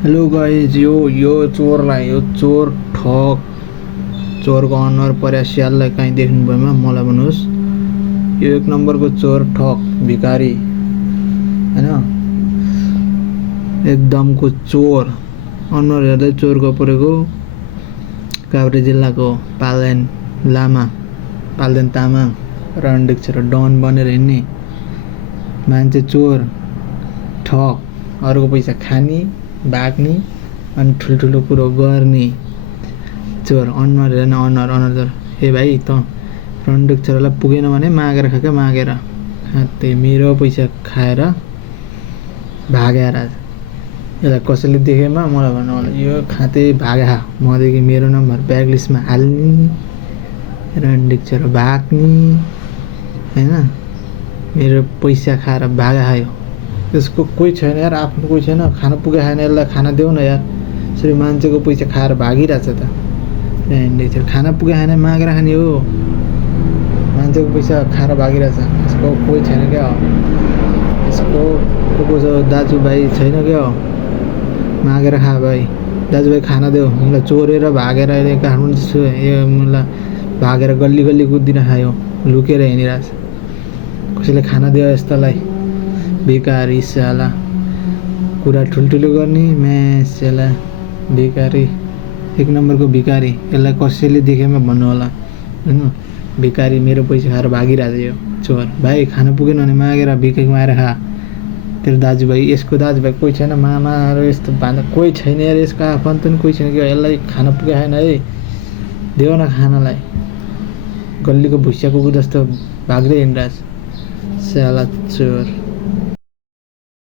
Hello guys, यो चोरलाई, यो चोर ठग चोरको अनुहार पर्या स्याललाई काहीँ देख्नु भएमा मलाई भन्नुहोस्। यो एक नम्बरको चोर ठग भिकारी होइन, एकदमको चोर। अनुहार हेर्दै चोरको परेको। काभ्रे जिल्लाको पाल्देन लामा, पाल्देन तामाङ रणडिक्छेर डन बनेर हिँड्ने मान्छे चोर ठग, अरूको पैसा खाने भाग्ने अनि ठुल्ठुलो कुरो गर्ने चोर। अनुहार हेर्न, अनुहार चोर। ए भाइ, त रणडिक्छेरलाई पुगेन भने मागेर खा क्या, मागेर खाँदै मेरो पैसा खाएर भाग्या राज। यसलाई कसैले देखेमा मलाई भन्नु होला, यो खाँदै भाग्या मदेखि मेरो नम्बर ब्याक लिस्टमा हाल्ने, रणडिक्छेर भाग्ने होइन, मेरो पैसा खाएर भाग्या खायो। त्यसको कोही छैन यार, आफ्नो कोही छैन, खाना पुगे खाएन, यसलाई खाना देऊ न यार। यसरी मान्छेको पैसा खाएर भागिरहेछ त। रणडिक्छेर खाना पुगे खाएन, मागेर खाने हो, मान्छेको पैसा खाएर भागिरहेछ। यसको कोही छैन क्या हो, यसको को छ दाजुभाइ छैन क्या हो। मागेर खा भाइ, दाजुभाइ खाना देऊ। मलाई चोरेर भागेर अहिले काठमाडौँ यो मलाई भागेर गल्ली गल्ली कुदिन खायो, लुकेर हिँडिरहेछ। कसैले खाना दियो यस्तालाई, भिकारी साला। कुरा ठुल्ठुलो गर्ने म्यासेला, भिकारी, एक नम्बरको भिकारी। यसलाई कसैले देखेमा भन्नु होला होइन, भिकारी मेरो पैसा खाएर भागिरहेको थियो चोर। भाइ खाना पुगेन भने मागेर भिख मागेर खा। तेरो दाजुभाइ, यसको दाजुभाइ कोही छैन, मामाहरू यस्तो भन्दा कोही छैन यार, यसको आफन्त पनि कोही छैन क्या। यसलाई खाना पुगे खाएन है, देऊ न खानालाई। गल्लीको भुसिया कुकुर जस्तो भाग्दै हिँडिरहेछ साला चोर।